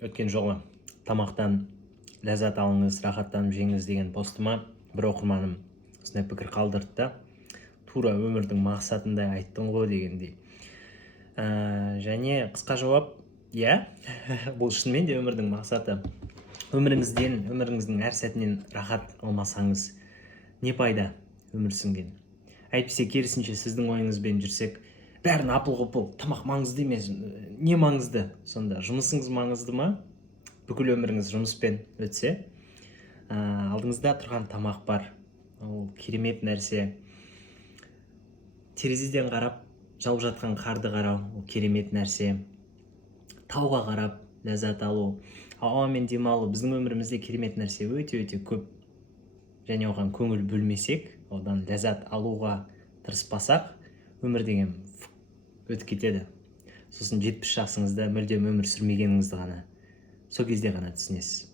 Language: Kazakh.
өткен жолы тамақтан ләззат алыңыз, рахаттанып жеңіз деген постыма бір оқырманым осындай пікір қалдырды да, тура өмірдің мақсатындай айттың ғой дегендей. Және қысқа жауап, иә, бұл шынымен де өмірдің мақсаты. Өміріңіздің әр сәтінен рахат алмасаңыз, не пайда өмір сүрген? Әйтпесе керісінше сіздің ойыңызбен жүрсек, бәрін апыл-ғұпыл, тамақ маңызды емес, не маңызды? Сонда жұмысыңыз маңызды ма? Бүкіл өміріңіз жұмыспен өтсе, алдыңызда тұрған тамақ бар, ол керемет нәрсе. Терезеден қарап, жауып жатқан қарды қарау, ол керемет нәрсе. Тауға қарап, ләззат алу, ауамен демалу, біздің өмірімізде керемет нәрсе өте көп. Және оған көңіл бөлмесек, одан ләззат алуға тырыспасақ, өмір деген өтіп кетеді. Сосын 70 жасыңызда мүлдем өмір сүрмегеніңізді ғана, сол кезде ғана түсінесіз.